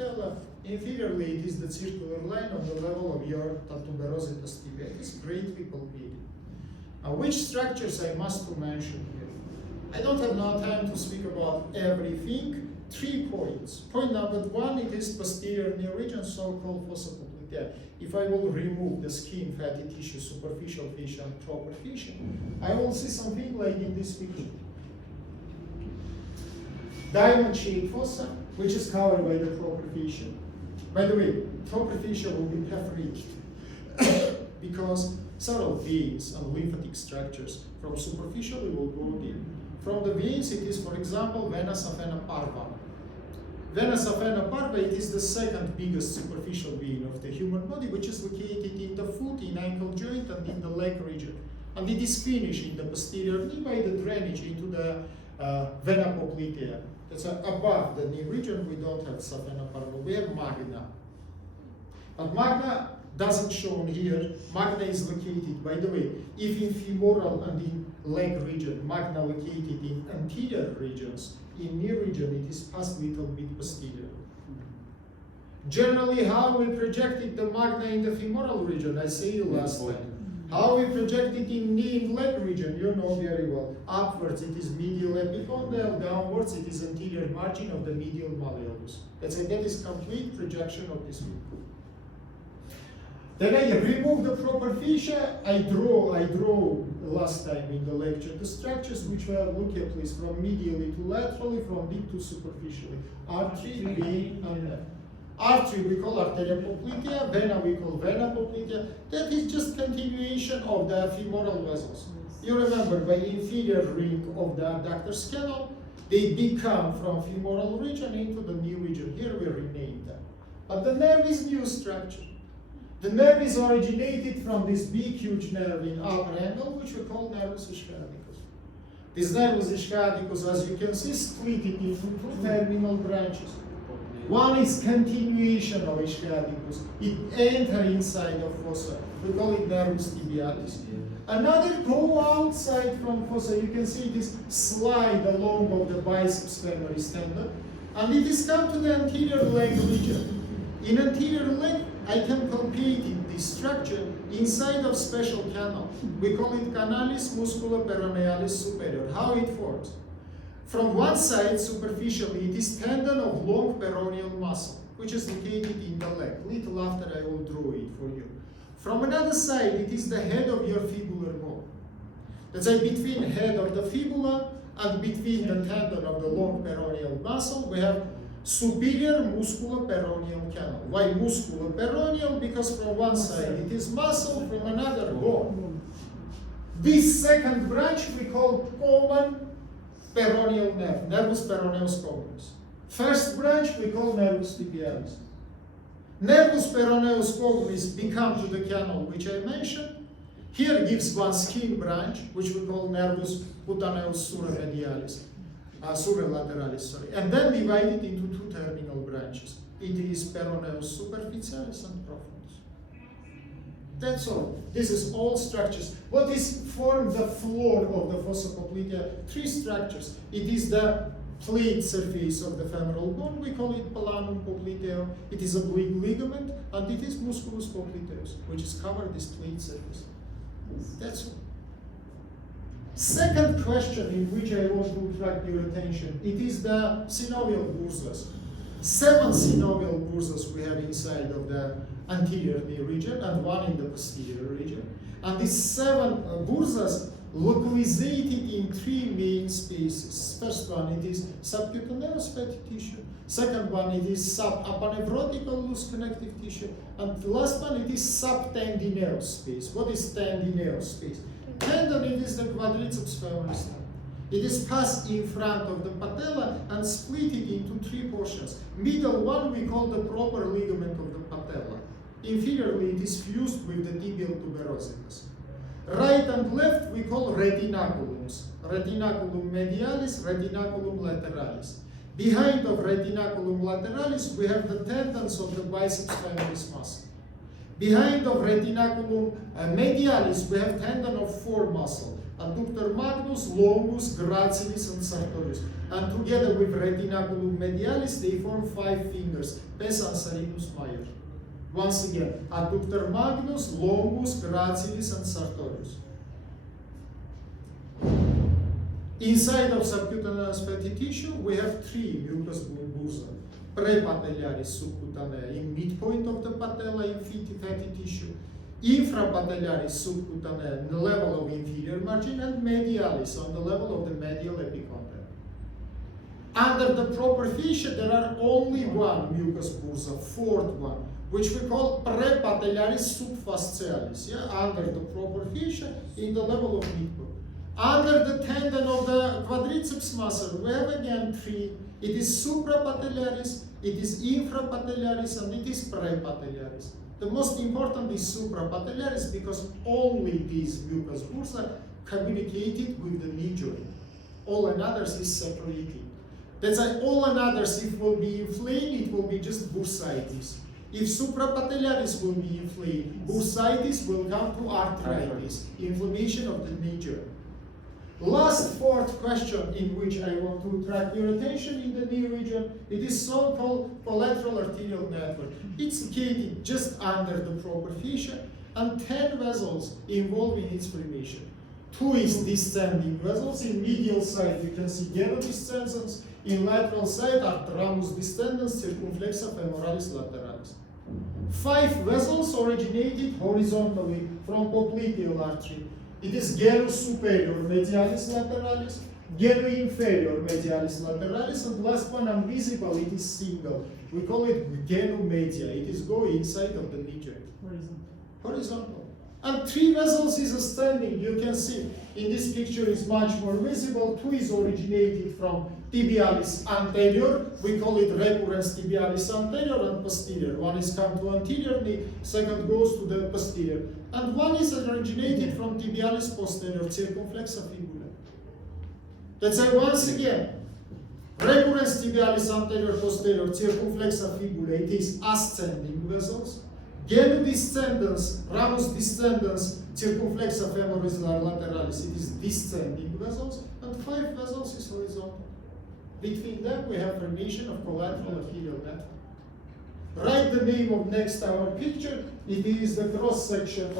patella. Inferiorly, it is the circular line on the level of your tuberositas tibia. It is greatly palpated. Which structures I must to mention here? I don't have now time to speak about everything. 3 points. Point number 1, it is posterior near region, so-called fossa popliteal. If I will remove the skin, fatty tissue, superficial fascia, and proper fascia, I will see something like in this picture. Diamond-shaped fossa, which is covered by the proper fascia. By the way, proper fascia will be perforated because several veins and lymphatic structures from superficially will go deep. From the veins, it is, for example, vena saphena parva. Vena saphena parva, it is the second biggest superficial vein of the human body, which is located in the foot, in ankle joint, and in the leg region. And it is finished in the posterior knee by the drainage into the vena poplitea. That's above the knee region. We don't have saphena parva, we have magna. But magna doesn't shown here. Magna is located, by the way, if in femoral and in leg region, magna located in anterior regions, in knee region it is passed little bit posterior. Generally, how we projected the magna in the femoral region, I say you last time. How we project it in knee and leg region, you know very well. Upwards it is medial epicondyle, downwards it is anterior margin of the medial malleolus. That is complete projection of this view. Then I remove the proper fascia. I draw last time in the lecture the structures which were, look here please, from medially to laterally, from deep to superficially. Artery, vein, and nerve. Artery we call arteria poplitea, vena we call vena poplitea. That is just continuation of the femoral vessels. You remember by inferior ring of the adductor canal, they become from femoral region into the knee region. Here we rename them. But the nerve is new structure. The nerve is originated from this big, huge nerve in upper angle, which we call nervus ischioticus. This nervus ischioticus, as you can see, split it into 2 terminal branches. One is continuation of ischioticus. It enters inside of fossa. We call it nervus tibialis. Another go outside from fossa. You can see it is slide along of the biceps femoris tendon, and it is come to the anterior leg region. In anterior leg, I can palpate in this structure inside of special canal. We call it canalis musculoperonealis superior. How it forms? From one side, superficially, it is tendon of long peroneal muscle, which is located in the leg. Little after I will draw it for you. From another side, it is the head of your fibular bone. That's between head of the fibula and between the tendon of the long peroneal muscle, we have superior musculoperoneal canal. Why musculoperoneal? Because from one side it is muscle, from another bone. This second branch we call common peroneal nerve, nervus peroneus communis. First branch we call nervus tibialis. Nervus peroneus communis become to the canal which I mentioned. Here gives one skin branch, which we call nervus cutaneus suramedialis. Surrelateralis, sorry, and then divided into 2 terminal branches. It is peroneus superficialis and profundus. That's all. This is all structures. What is form the floor of the fossa poplitea? 3 structures. It is the plate surface of the femoral bone. We call it planum popliteum. It is a oblique ligament, and it is musculus popliteus, which is covered this plate surface. That's all. Second question in which I want to attract your attention, it is the synovial bursas. 7 synovial bursas we have inside of the anterior knee region and 1 in the posterior region. And these 7 bursas localized in 3 main spaces. First one, it is subcutaneous fatty tissue. Second one, it is subaponeurotical loose connective tissue. And the last one, it is subtendineus space. What is tendineus space? Tendon, it is the quadriceps femoris tendon. It is passed in front of the patella and split it into 3 portions. Middle one we call the proper ligament of the patella. Inferiorly it is fused with the tibial tuberositas. Right and left we call retinaculums. Retinaculum medialis, retinaculum lateralis. Behind of retinaculum lateralis we have the tendons of the biceps femoris muscle. Behind of retinaculum medialis, we have tendon of 4 muscle. adductor magnus, longus, gracilis, and sartorius. And together with retinaculum medialis, they form 5 fingers, pes anserinus major. Once again, adductor magnus, longus, gracilis, and sartorius. Inside of subcutaneous fatty tissue, we have 3 mucous bulbosa. Prepatellaris subcutanea in midpoint of the patella in fatty tissue, infrapatellaris subcutanea in the level of inferior margin, and medialis on the level of the medial epicondyle. Under the proper fascia, there are only 1 mucous bursa, 4th one, which we call prepatellaris subfascialis, under the proper fascia in the level of midpoint. Under the tendon of the quadriceps muscle, we have again 3. It is suprapatellaris, it is infrapatellaris, and it is prepatellaris. The most important is suprapatellaris because only these mucous bursa communicated with the knee joint. All others is separated. That's why all others, if will be inflamed, it will be just bursitis. If suprapatellaris will be inflamed, bursitis will come to arthritis, inflammation of the knee joint. Last 4th question in which I want to attract your attention in the knee region, it is so-called collateral arterial network. It's located just under the proper fascia and 10 vessels involved in its formation. 2 is descending vessels. In medial side you can see genodescendens. In lateral side are ramus descendens, circumflexa femoralis lateralis. 5 vessels originated horizontally from popliteal artery. It is genus superior medialis lateralis, genus inferior medialis lateralis, and last one invisible, it is single. We call it genus media. It is go inside of the knee joint. Horizontal. And 3 vessels is standing. You can see in this picture is much more visible. 2 is originated from tibialis anterior. We call it recurrens tibialis anterior and posterior. One is come to anterior knee, second goes to the posterior. And 1 is originated from tibialis posterior, circumflexa fibula. Let's say once again, recurrens tibialis anterior posterior, circumflexa fibula, it is ascending vessels. Genus descendens, ramus descendens, circumflexa femoris lateralis, it is descending vessels, and 5 vessels is horizontal. Between them we have formation of collateral arterial network. Write the name of next our picture, it is the cross section of